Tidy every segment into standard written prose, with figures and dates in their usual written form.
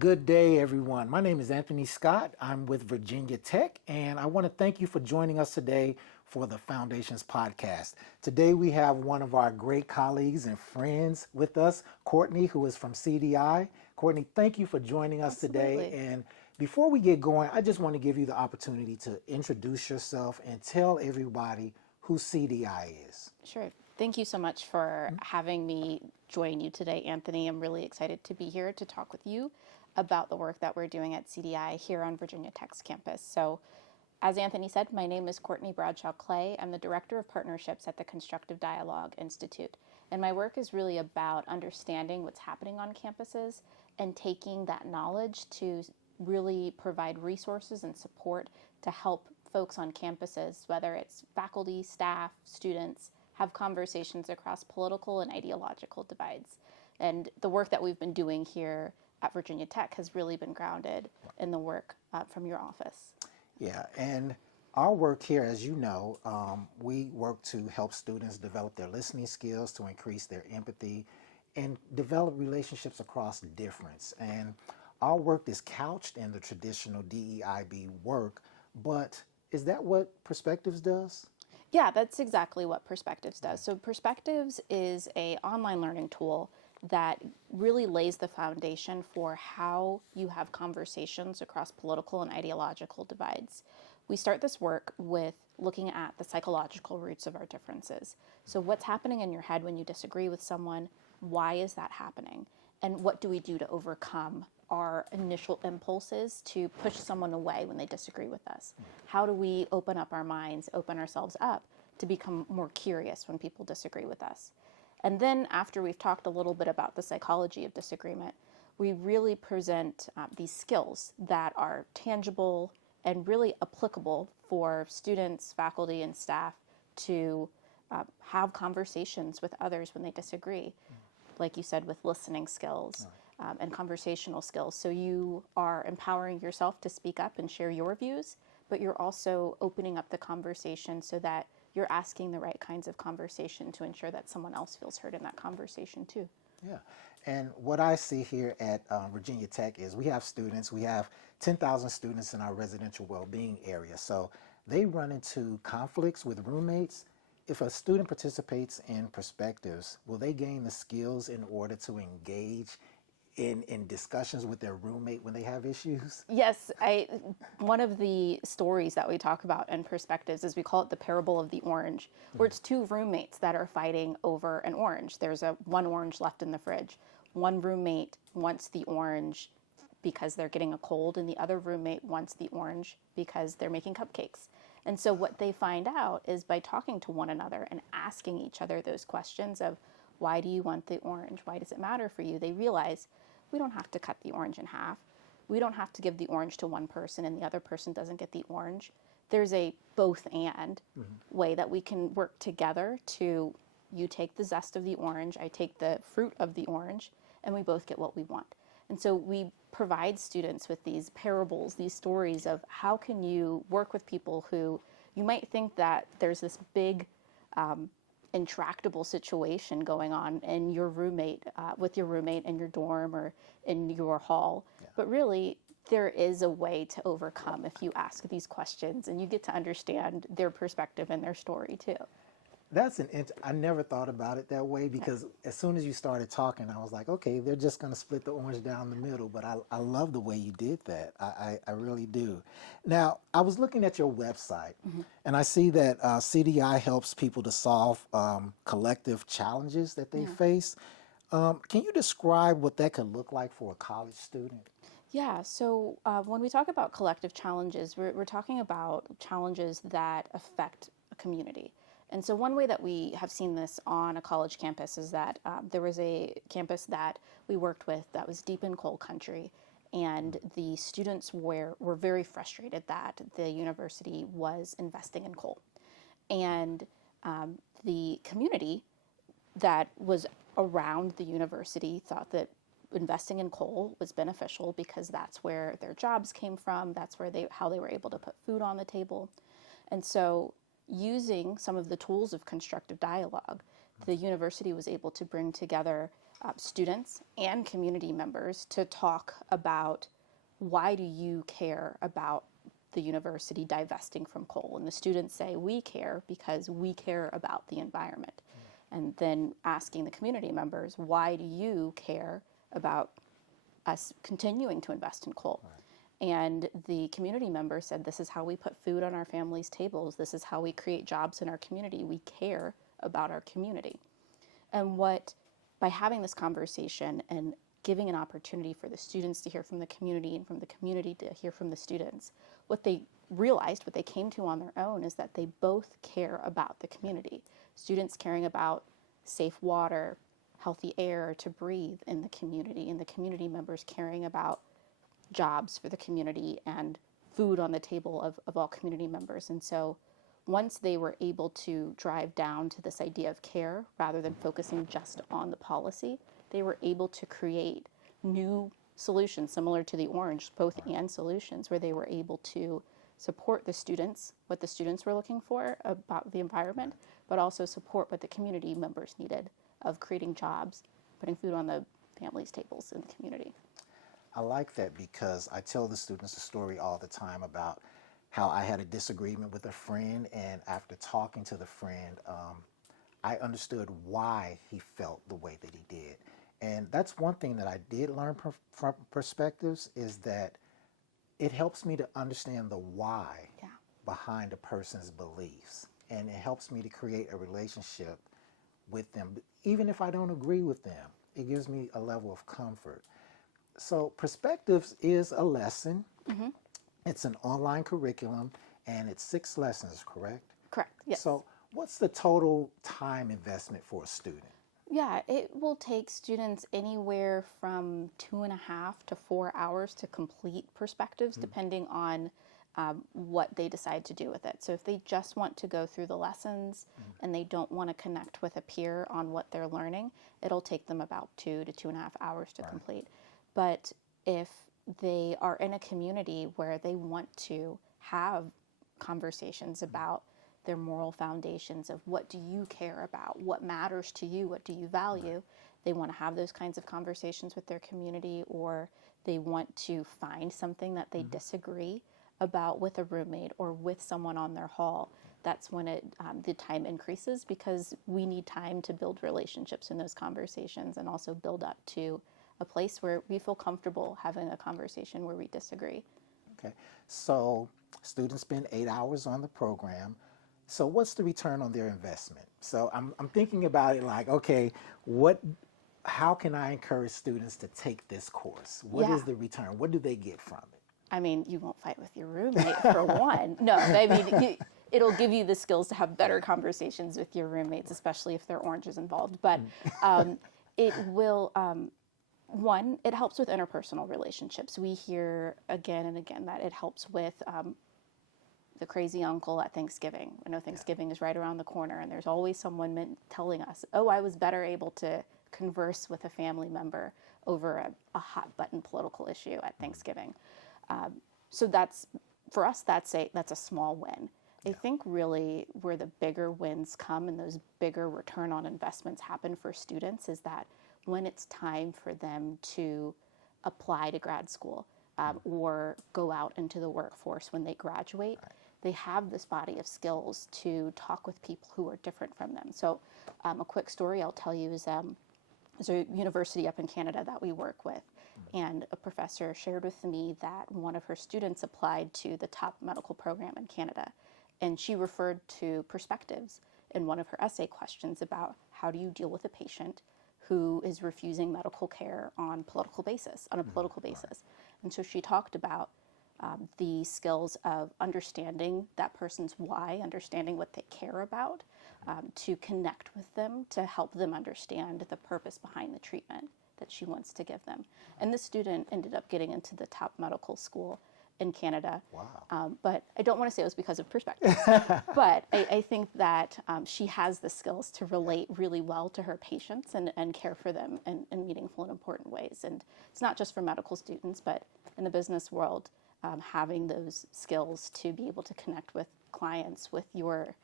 Good day, everyone. My name is Anthony Scott. I'm with Virginia Tech, and I want to thank you for joining us today for the Foundations podcast. Today, we have one of our great colleagues and friends with us, Courtney, who is from CDI. Courtney, thank you for joining us today. And before we get going, I just want to give you the opportunity to introduce yourself and tell everybody who CDI is. Sure. Thank you so much for having me join you today, Anthony. I'm really excited to be here to talk with you about the work that we're doing at CDI here on Virginia Tech's campus. So, as Anthony said, my name is Courtney Bradshaw Clay. I'm the Director of Partnerships at the Constructive Dialogue Institute. And my work is really about understanding what's happening on campuses and taking that knowledge to really provide resources and support to help folks on campuses, whether it's faculty, staff, students, have conversations across political and ideological divides. And the work that we've been doing here at Virginia Tech has really been grounded in the work from your office. Yeah, and our work here, as you know, we work to help students develop their listening skills, to increase their empathy, and develop relationships across difference. And our work is couched in the traditional DEIB work, but is that what Perspectives does? Yeah, that's exactly what Perspectives does. So Perspectives is an online learning tool that really lays the foundation for how you have conversations across political and ideological divides. We start this work with looking at the psychological roots of our differences. So what's happening in your head when you disagree with someone? Why is that happening? And what do we do to overcome our initial impulses to push someone away when they disagree with us? How do we open up our minds, open ourselves up to become more curious when people disagree with us? And then after we've talked a little bit about the psychology of disagreement, we really present these skills that are tangible and really applicable for students, faculty, and staff to have conversations with others when they disagree. Like you said, with listening skills and conversational skills. So you are empowering yourself to speak up and share your views, but you're also opening up the conversation so that you're asking the right kinds of conversation to ensure that someone else feels heard in that conversation too. Yeah, and what I see here at Virginia Tech is we have students, we have 10,000 students in our residential well-being area. So they run into conflicts with roommates. If a student participates in Perspectives, will they gain the skills in order to engage in discussions with their roommate when they have issues? Yes, one of the stories that we talk about in Perspectives is we call it the parable of the orange, where it's two roommates that are fighting over an orange. There's one orange left in the fridge. One roommate wants the orange because they're getting a cold, and the other roommate wants the orange because they're making cupcakes. And so what they find out is by talking to one another and asking each other those questions of, why do you want the orange? Why does it matter for you? They realize we don't have to cut the orange in half. We don't have to give the orange to one person and the other person doesn't get the orange. There's a both and way that we can work together to, you take the zest of the orange, I take the fruit of the orange, and we both get what we want. And so we provide students with these parables, these stories of how can you work with people who you might think that there's this big intractable situation going on in your roommate, with your roommate in your dorm or in your hall. Yeah. But really, there is a way to overcome if you ask these questions and you get to understand their perspective and their story too. I never thought about it that way because as soon as you started talking, I was like, okay, they're just going to split the orange down the middle. But I love the way you did that. I really do. Now, I was looking at your website and I see that CDI helps people to solve collective challenges that they face. Can you describe what that could look like for a college student? Yeah, so when we talk about collective challenges, we're talking about challenges that affect a community. And so one way that we have seen this on a college campus is that there was a campus that we worked with that was deep in coal country, and the students were very frustrated that the university was investing in coal. And the community that was around the university thought that investing in coal was beneficial because that's where their jobs came from, that's where how they were able to put food on the table. And so using some of the tools of constructive dialogue, the university was able to bring together students and community members to talk about why do you care about the university divesting from coal? And the students say, we care because we care about the environment. And then asking the community members, why do you care about us continuing to invest in coal? And the community members said, this is how we put food on our families' tables. This is how we create jobs in our community. We care about our community. And by having this conversation and giving an opportunity for the students to hear from the community and from the community to hear from the students, what they realized, what they came to on their own, is that they both care about the community. Students caring about safe water, healthy air to breathe in the community, and the community members caring about jobs for the community and food on the table of all community members. And so once they were able to drive down to this idea of care rather than focusing just on the policy, they were able to create new solutions similar to the Orange, both and solutions, where they were able to support the students, what the students were looking for about the environment, but also support what the community members needed of creating jobs, putting food on the families' tables in the community. I like that because I tell the students a story all the time about how I had a disagreement with a friend, and after talking to the friend, I understood why he felt the way that he did. And that's one thing that I did learn from perspectives, is that it helps me to understand the why behind a person's beliefs. And it helps me to create a relationship with them. Even if I don't agree with them, it gives me a level of comfort. So Perspectives is a lesson. Mm-hmm. It's an online curriculum, and it's 6 lessons, correct? Correct, yes. So what's the total time investment for a student? Yeah, it will take students anywhere from 2.5 to 4 hours to complete Perspectives, depending on what they decide to do with it. So if they just want to go through the lessons and they don't want to connect with a peer on what they're learning, it'll take them about 2 to 2.5 hours to complete. But if they are in a community where they want to have conversations about their moral foundations of what do you care about, what matters to you, what do you value, they want to have those kinds of conversations with their community, or they want to find something that they disagree about with a roommate or with someone on their hall, that's when the time increases, because we need time to build relationships in those conversations and also build up to a place where we feel comfortable having a conversation where we disagree. Okay, so students spend 8 hours on the program. So what's the return on their investment? So I'm thinking about it like, okay, how can I encourage students to take this course? What is the return? What do they get from it? I mean, you won't fight with your roommate for one. No, I mean, it'll give you the skills to have better conversations with your roommates, especially if there are oranges involved. But it will, one, it helps with interpersonal relationships. We hear again and again that it helps with the crazy uncle at Thanksgiving. I know Thanksgiving is right around the corner, and there's always someone telling us, oh, I was better able to converse with a family member over a hot button political issue at Thanksgiving. So that's, for us, that's a small win. I think really where the bigger wins come and those bigger return on investments happen for students is that when it's time for them to apply to grad school or go out into the workforce when they graduate, they have this body of skills to talk with people who are different from them. So a quick story I'll tell you is there's a university up in Canada that we work with, and a professor shared with me that one of her students applied to the top medical program in Canada, and she referred to Perspectives in one of her essay questions about how do you deal with a patient who is refusing medical care on a political basis. And so she talked about the skills of understanding that person's why, understanding what they care about, to connect with them, to help them understand the purpose behind the treatment that she wants to give them. And this student ended up getting into the top medical school in Canada. Wow. But I don't want to say it was because of Perspectives. But I think that she has the skills to relate really well to her patients and care for them in meaningful and important ways. And it's not just for medical students, but in the business world, having those skills to be able to connect with clients, with your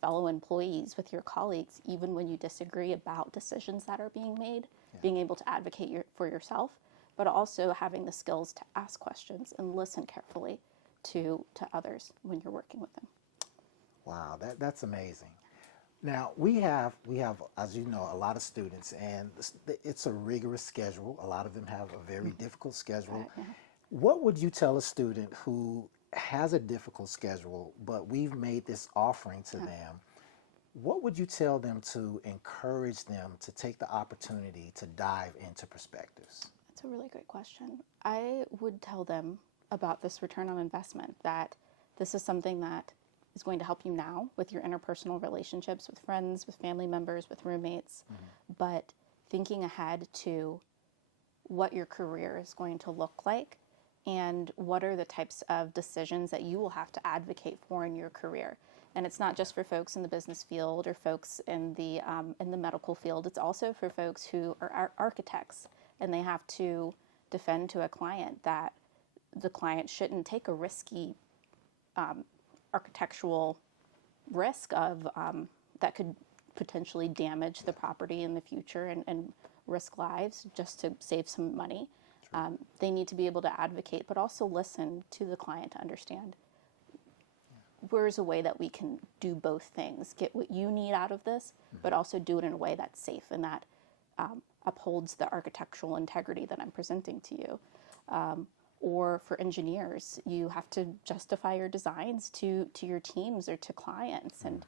fellow employees, with your colleagues, even when you disagree about decisions that are being made, being able to advocate for yourself, but also having the skills to ask questions and listen carefully to others when you're working with them. Wow, that's amazing. Now we have, as you know, a lot of students, and it's a rigorous schedule. A lot of them have a very difficult schedule. Right, yeah. What would you tell a student who has a difficult schedule, but we've made this offering to them? What would you tell them to encourage them to take the opportunity to dive into perspectives? That's a really great question. I would tell them about this return on investment, that this is something that is going to help you now with your interpersonal relationships with friends, with family members, with roommates, but thinking ahead to what your career is going to look like and what are the types of decisions that you will have to advocate for in your career. And it's not just for folks in the business field or folks in the medical field. It's also for folks who are architects, and they have to defend to a client that the client shouldn't take a risky architectural risk of that could potentially damage the property in the future and risk lives just to save some money. They need to be able to advocate, but also listen to the client to understand where's a way that we can do both things, get what you need out of this, but also do it in a way that's safe and that upholds the architectural integrity that I'm presenting to you. Or for engineers, you have to justify your designs to your teams or to clients, and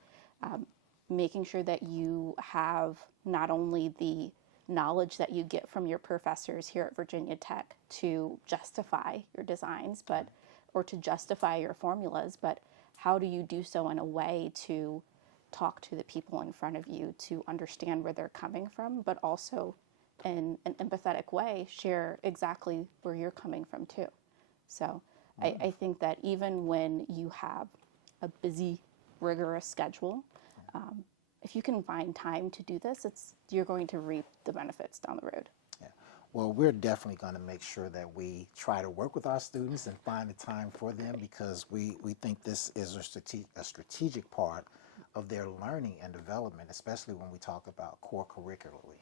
making sure that you have not only the knowledge that you get from your professors here at Virginia Tech to justify your designs, or to justify your formulas, but how do you do so in a way to talk to the people in front of you to understand where they're coming from, but also in an empathetic way share exactly where you're coming from too. So I think that even when you have a busy, rigorous schedule, if you can find time to do this, you're going to reap the benefits down the road. Yeah. Well, we're definitely going to make sure that we try to work with our students and find the time for them, because we think this is a strategic part of their learning and development, especially when we talk about core curricularly.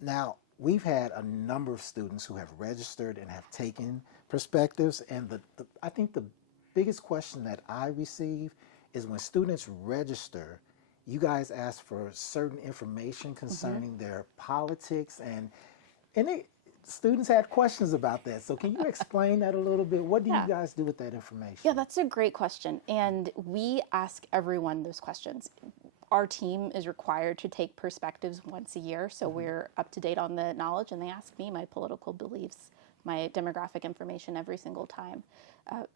Now, we've had a number of students who have registered and have taken perspectives, and I think the biggest question that I receive is when students register, you guys ask for certain information concerning their politics, and students had questions about that. So can you explain that a little bit? What do you guys do with that information? Yeah, that's a great question. And we ask everyone those questions. Our team is required to take perspectives once a year, so we're up to date on the knowledge, and they ask me my political beliefs, my demographic information every single time.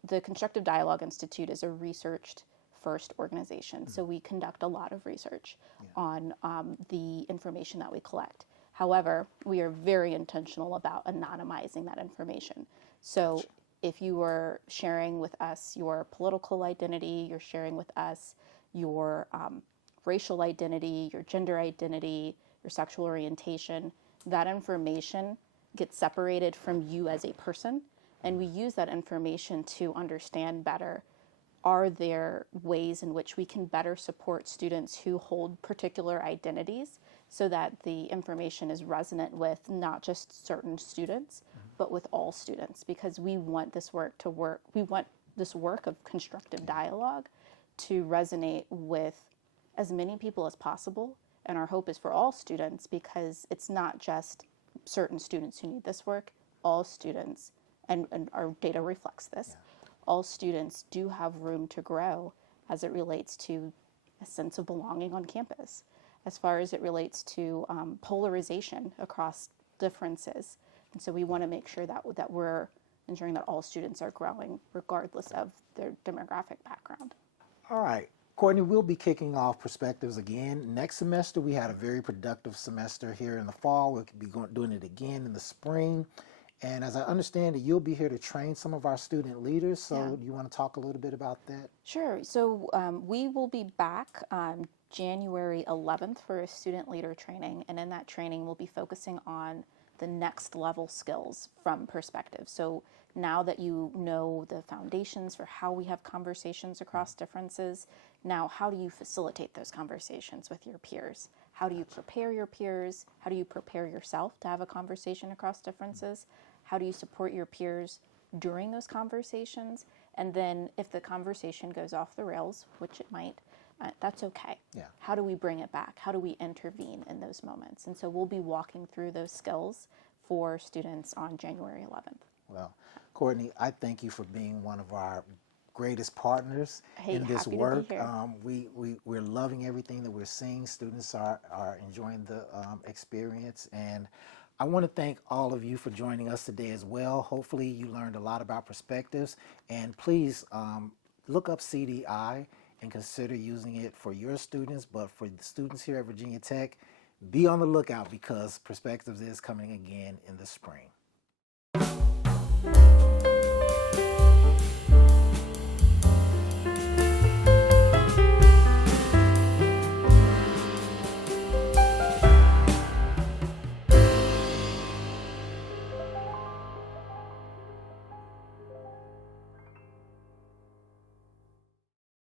The Constructive Dialogue Institute is a researched first organization, so we conduct a lot of research on the information that we collect. However, we are very intentional about anonymizing that information. So if you are sharing with us your political identity, you're sharing with us your racial identity, your gender identity, your sexual orientation, that information gets separated from you as a person, and we use that information to understand better, are there ways in which we can better support students who hold particular identities so that the information is resonant with not just certain students, but with all students, because we want this work of constructive dialogue to resonate with as many people as possible. And our hope is for all students, because it's not just certain students who need this work, all students, and our data reflects this, all students do have room to grow as it relates to a sense of belonging on campus, as far as it relates to polarization across differences. And so we want to make sure that we're ensuring that all students are growing regardless of their demographic background. All right. Courtney, we'll be kicking off Perspectives again next semester. We had a very productive semester here in the fall. We'll be doing it again in the spring. And as I understand it, you'll be here to train some of our student leaders. So do you want to talk a little bit about that? Sure. So we will be back January 11th for a student leader training. And in that training, we'll be focusing on the next level skills from perspective. So now that you know the foundations for how we have conversations across differences, now how do you facilitate those conversations with your peers? How do you prepare your peers? How do you prepare yourself to have a conversation across differences? How do you support your peers during those conversations? And then if the conversation goes off the rails, which it might, that's okay. Yeah. How do we bring it back? How do we intervene in those moments? And so we'll be walking through those skills for students on January 11th. Well, Courtney, I thank you for being one of our greatest partners Hey, in this happy to be work. here. We're loving everything that we're seeing. Students are enjoying the experience. And I want to thank all of you for joining us today as well. Hopefully you learned a lot about perspectives. And please look up CDI and consider using it for your students. But for the students here at Virginia Tech, be on the lookout because Perspectives is coming again in the spring.